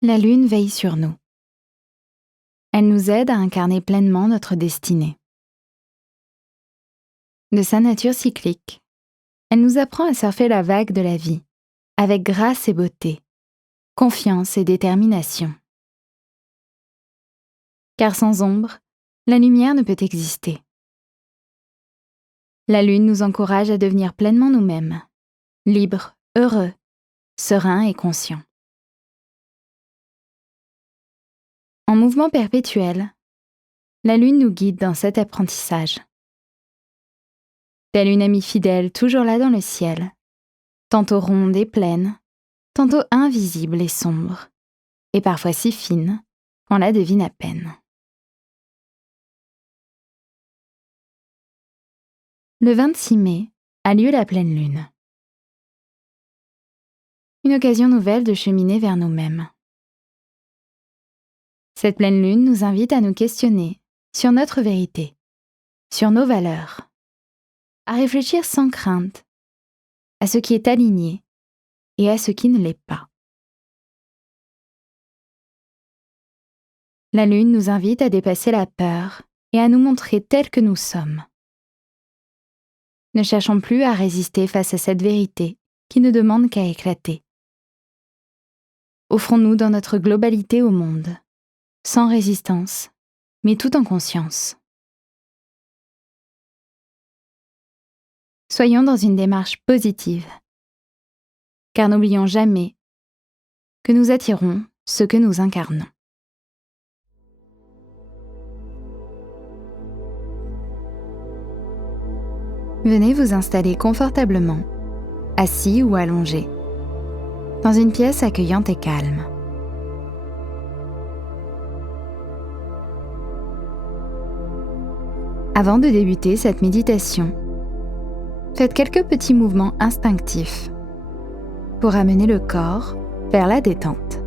La lune veille sur nous. Elle nous aide à incarner pleinement notre destinée. De sa nature cyclique, elle nous apprend à surfer la vague de la vie, avec grâce et beauté, confiance et détermination. Car sans ombre, la lumière ne peut exister. La lune nous encourage à devenir pleinement nous-mêmes, libres, heureux, sereins et conscients. En mouvement perpétuel, la lune nous guide dans cet apprentissage. Telle une amie fidèle toujours là dans le ciel, tantôt ronde et pleine, tantôt invisible et sombre, et parfois si fine qu'on la devine à peine. Le 26 mai a lieu la pleine lune. Une occasion nouvelle de cheminer vers nous-mêmes. Cette pleine lune nous invite à nous questionner sur notre vérité, sur nos valeurs, à réfléchir sans crainte à ce qui est aligné et à ce qui ne l'est pas. La lune nous invite à dépasser la peur et à nous montrer tels que nous sommes. Ne cherchons plus à résister face à cette vérité qui ne demande qu'à éclater. Offrons-nous dans notre globalité au monde, sans résistance, mais tout en conscience. Soyons dans une démarche positive, car n'oublions jamais que nous attirons ce que nous incarnons. Venez vous installer confortablement, assis ou allongé, dans une pièce accueillante et calme. Avant de débuter cette méditation, faites quelques petits mouvements instinctifs pour amener le corps vers la détente.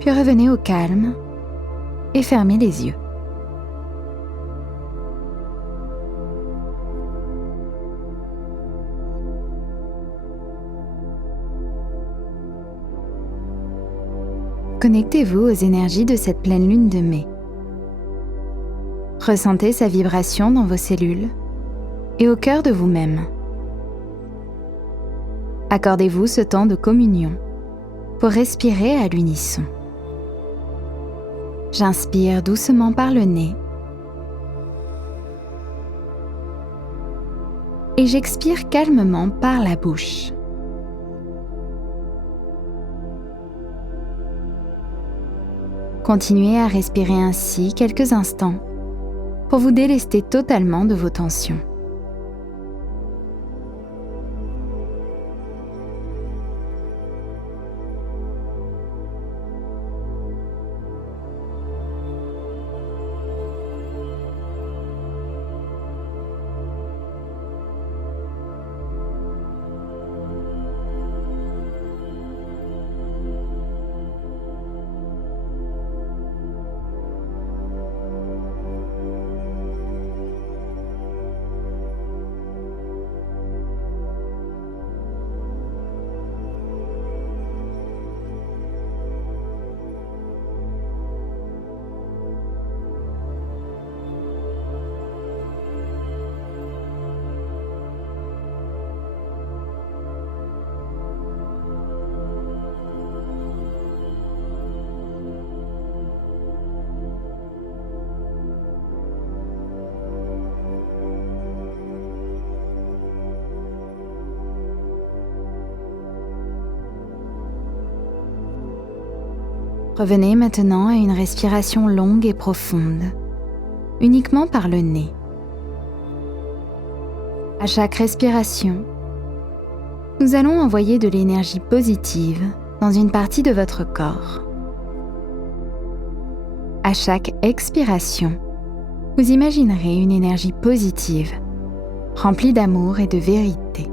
Puis revenez au calme et fermez les yeux. Connectez-vous aux énergies de cette pleine lune de mai. Ressentez sa vibration dans vos cellules et au cœur de vous-même. Accordez-vous ce temps de communion pour respirer à l'unisson. J'inspire doucement par le nez et j'expire calmement par la bouche. Continuez à respirer ainsi quelques instants pour vous délester totalement de vos tensions. Revenez maintenant à une respiration longue et profonde, uniquement par le nez. À chaque respiration, nous allons envoyer de l'énergie positive dans une partie de votre corps. À chaque expiration, vous imaginerez une énergie positive, remplie d'amour et de vérité.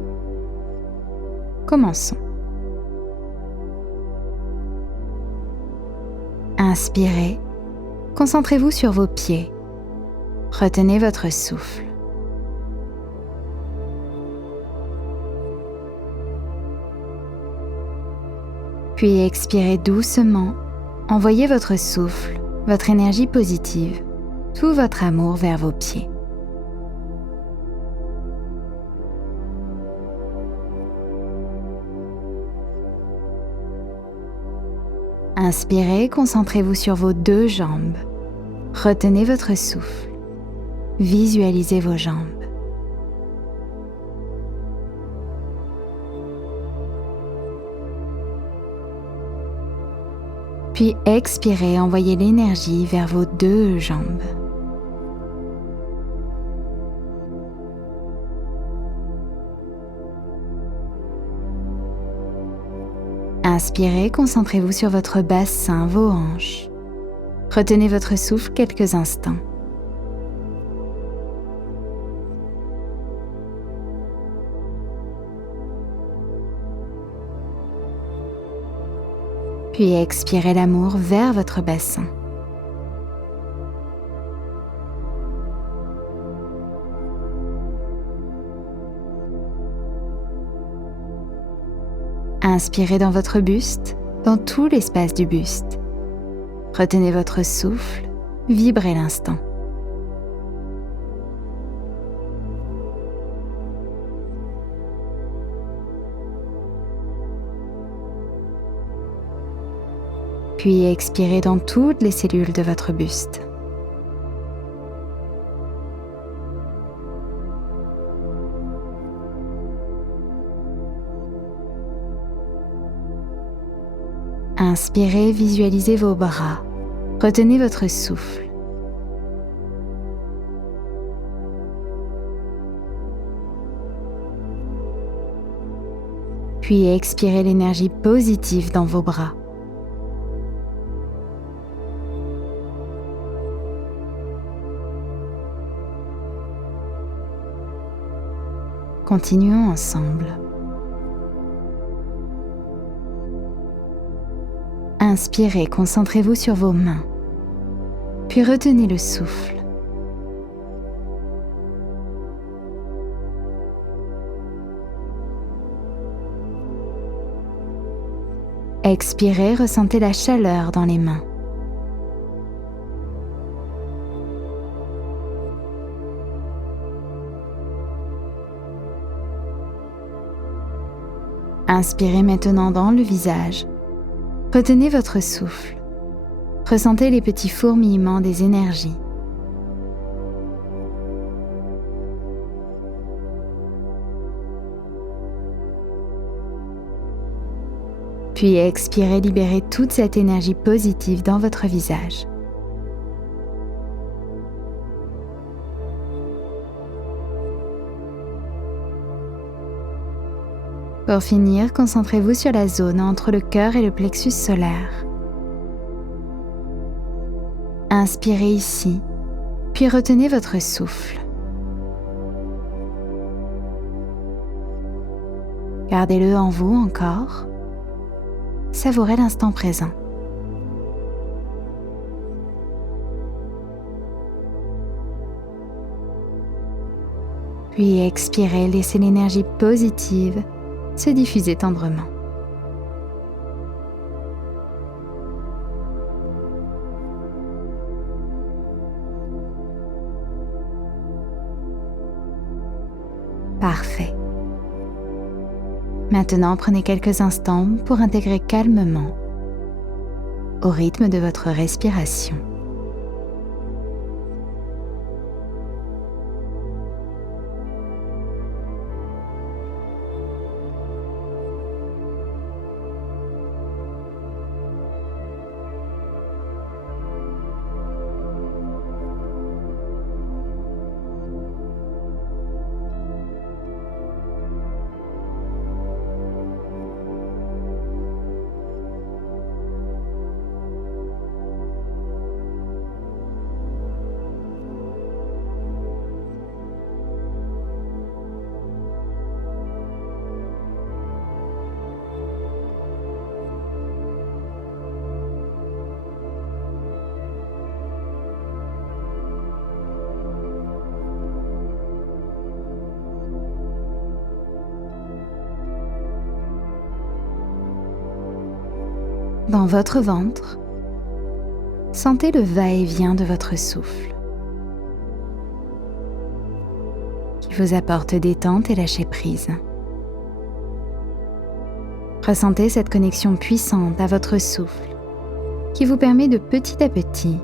Commençons. Inspirez, concentrez-vous sur vos pieds. Retenez votre souffle. Puis expirez doucement, envoyez votre souffle, votre énergie positive, tout votre amour vers vos pieds. Inspirez, concentrez-vous sur vos 2 jambes. Retenez votre souffle. Visualisez vos jambes. Puis expirez, envoyez l'énergie vers vos 2 jambes. Inspirez, concentrez-vous sur votre bassin, vos hanches. Retenez votre souffle quelques instants. Puis expirez l'amour vers votre bassin. Inspirez dans votre buste, dans tout l'espace du buste. Retenez votre souffle, vibrez l'instant. Puis expirez dans toutes les cellules de votre buste. Inspirez, visualisez vos bras. Retenez votre souffle. Puis expirez l'énergie positive dans vos bras. Continuons ensemble. Inspirez, concentrez-vous sur vos mains, puis retenez le souffle. Expirez, ressentez la chaleur dans les mains. Inspirez maintenant dans le visage. Retenez votre souffle. Ressentez les petits fourmillements des énergies. Puis expirez, libérez toute cette énergie positive dans votre visage. Pour finir, concentrez-vous sur la zone entre le cœur et le plexus solaire. Inspirez ici, puis retenez votre souffle. Gardez-le en vous encore. Savourez l'instant présent. Puis expirez, laissez l'énergie positive se diffuser tendrement. Parfait. Maintenant, prenez quelques instants pour intégrer calmement au rythme de votre respiration. Dans votre ventre, sentez le va-et-vient de votre souffle qui vous apporte détente et lâcher prise. Ressentez cette connexion puissante à votre souffle qui vous permet de petit à petit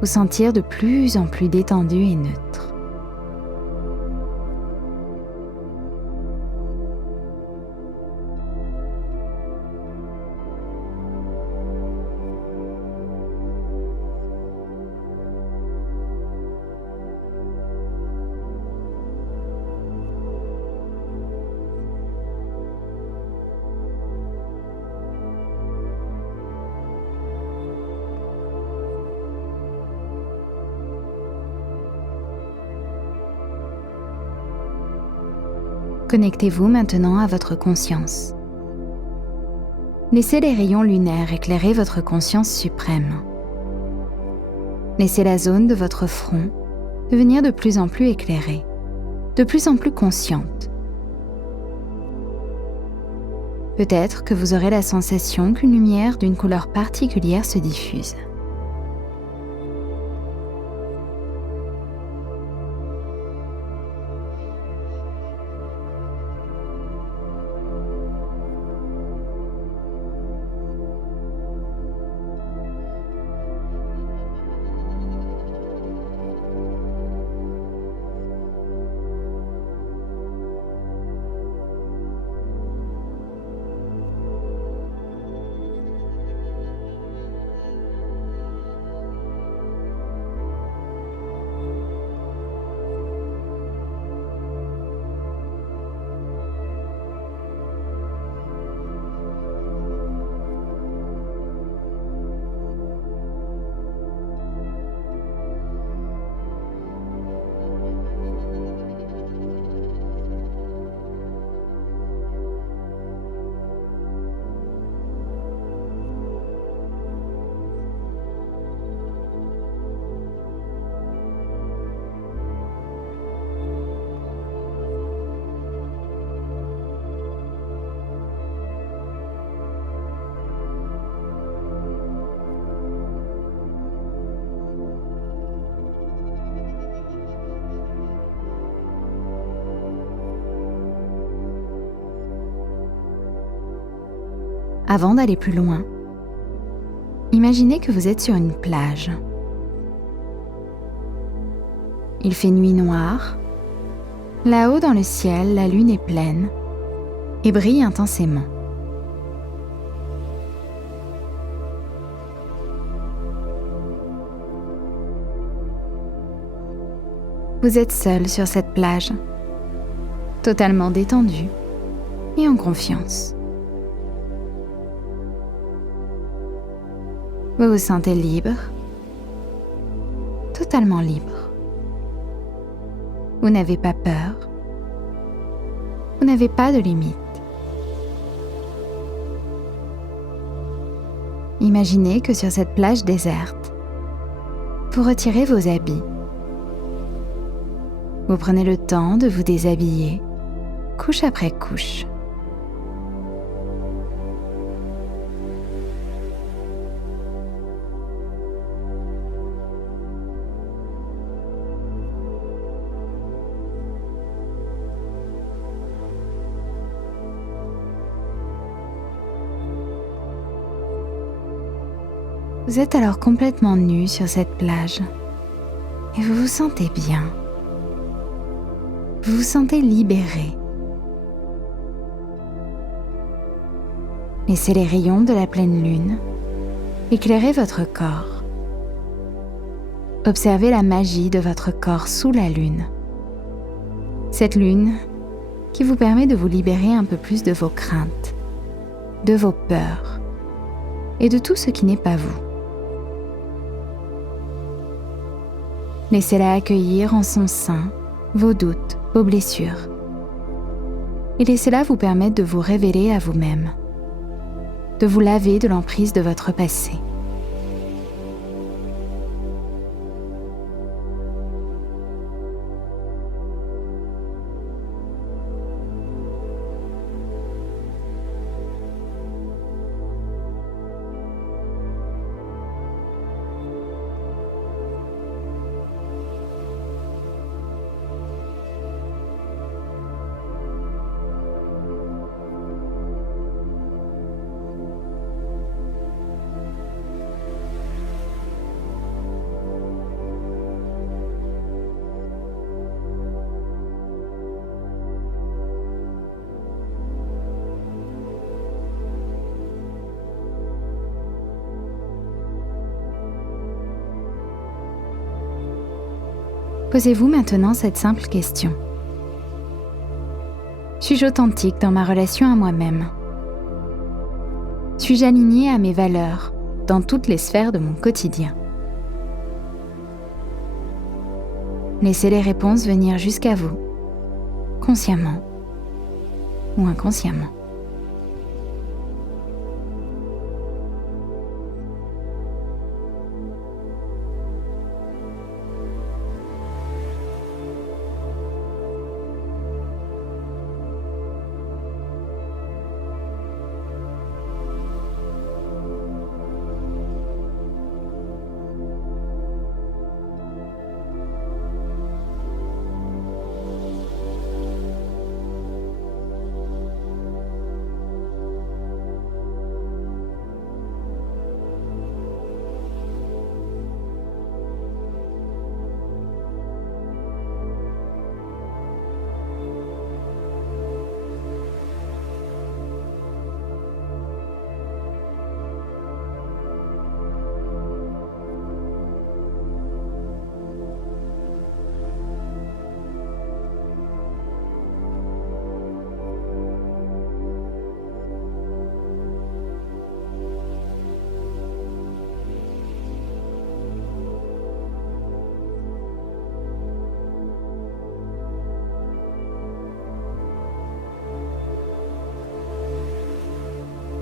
vous sentir de plus en plus détendu et neutre. Connectez-vous maintenant à votre conscience. Laissez les rayons lunaires éclairer votre conscience suprême. Laissez la zone de votre front devenir de plus en plus éclairée, de plus en plus consciente. Peut-être que vous aurez la sensation qu'une lumière d'une couleur particulière se diffuse. Avant d'aller plus loin, imaginez que vous êtes sur une plage. Il fait nuit noire. Là-haut dans le ciel, la lune est pleine et brille intensément. Vous êtes seul sur cette plage, totalement détendu et en confiance. Vous vous sentez libre, totalement libre. Vous n'avez pas peur, vous n'avez pas de limite. Imaginez que sur cette plage déserte, vous retirez vos habits. Vous prenez le temps de vous déshabiller, couche après couche. Vous êtes alors complètement nu sur cette plage et vous vous sentez bien. Vous vous sentez libéré. Laissez les rayons de la pleine lune éclairer votre corps. Observez la magie de votre corps sous la lune. Cette lune qui vous permet de vous libérer un peu plus de vos craintes, de vos peurs et de tout ce qui n'est pas vous. Laissez-la accueillir en son sein vos doutes, vos blessures. Et laissez-la vous permettre de vous révéler à vous-même, de vous laver de l'emprise de votre passé. Posez-vous maintenant cette simple question. Suis-je authentique dans ma relation à moi-même? Suis-je aligné à mes valeurs dans toutes les sphères de mon quotidien? Laissez les réponses venir jusqu'à vous, consciemment ou inconsciemment.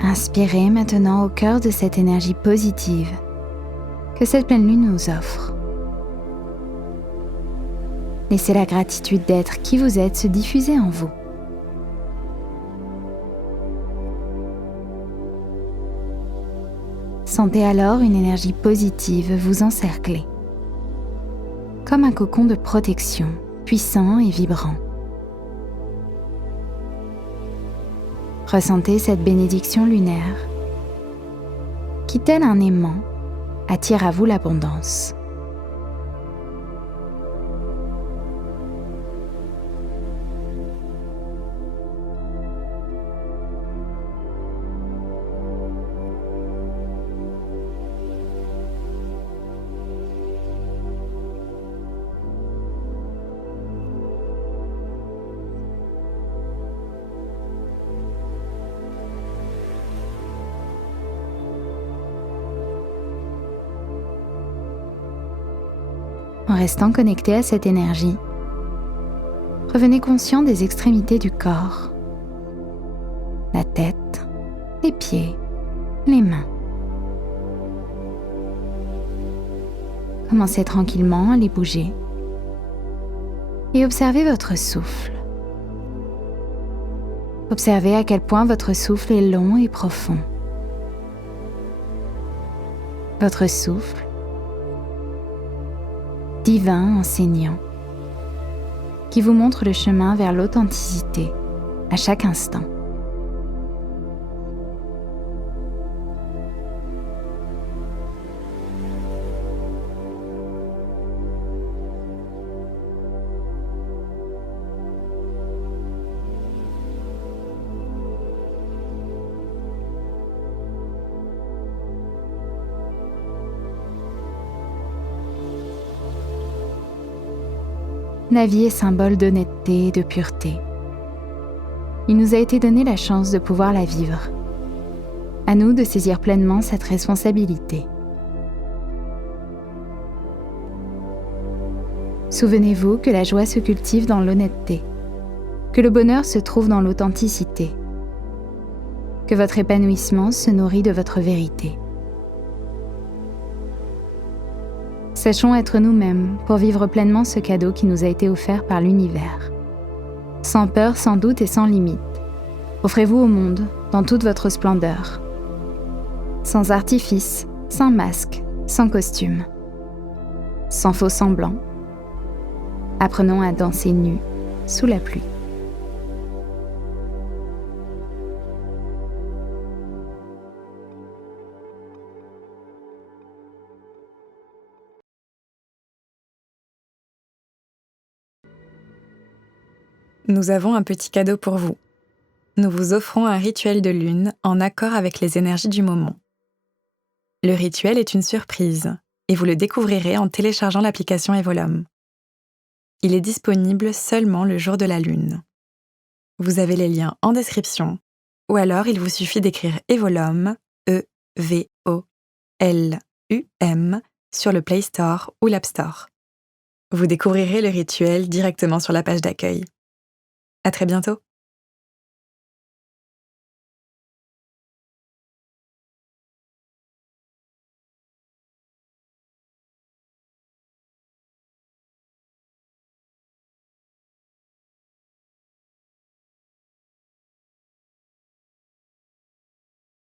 Inspirez maintenant au cœur de cette énergie positive que cette pleine lune nous offre. Laissez la gratitude d'être qui vous êtes se diffuser en vous. Sentez alors une énergie positive vous encercler, comme un cocon de protection puissant et vibrant. Ressentez cette bénédiction lunaire qui, tel un aimant, attire à vous l'abondance. En restant connecté à cette énergie, revenez conscient des extrémités du corps, la tête, les pieds, les mains. Commencez tranquillement à les bouger et observez votre souffle. Observez à quel point votre souffle est long et profond. Votre souffle, divin enseignant, qui vous montre le chemin vers l'authenticité à chaque instant. La vie est symbole d'honnêteté et de pureté. Il nous a été donné la chance de pouvoir la vivre. À nous de saisir pleinement cette responsabilité. Souvenez-vous que la joie se cultive dans l'honnêteté, que le bonheur se trouve dans l'authenticité, que votre épanouissement se nourrit de votre vérité. Sachons être nous-mêmes pour vivre pleinement ce cadeau qui nous a été offert par l'univers. Sans peur, sans doute et sans limite, offrez-vous au monde dans toute votre splendeur. Sans artifice, sans masque, sans costume. Sans faux semblants. Apprenons à danser nus sous la pluie. Nous avons un petit cadeau pour vous. Nous vous offrons un rituel de lune en accord avec les énergies du moment. Le rituel est une surprise et vous le découvrirez en téléchargeant l'application Evolum. Il est disponible seulement le jour de la lune. Vous avez les liens en description, ou alors il vous suffit d'écrire Evolum, E-V-O-L-U-M, sur le Play Store ou l'App Store. Vous découvrirez le rituel directement sur la page d'accueil. À très bientôt!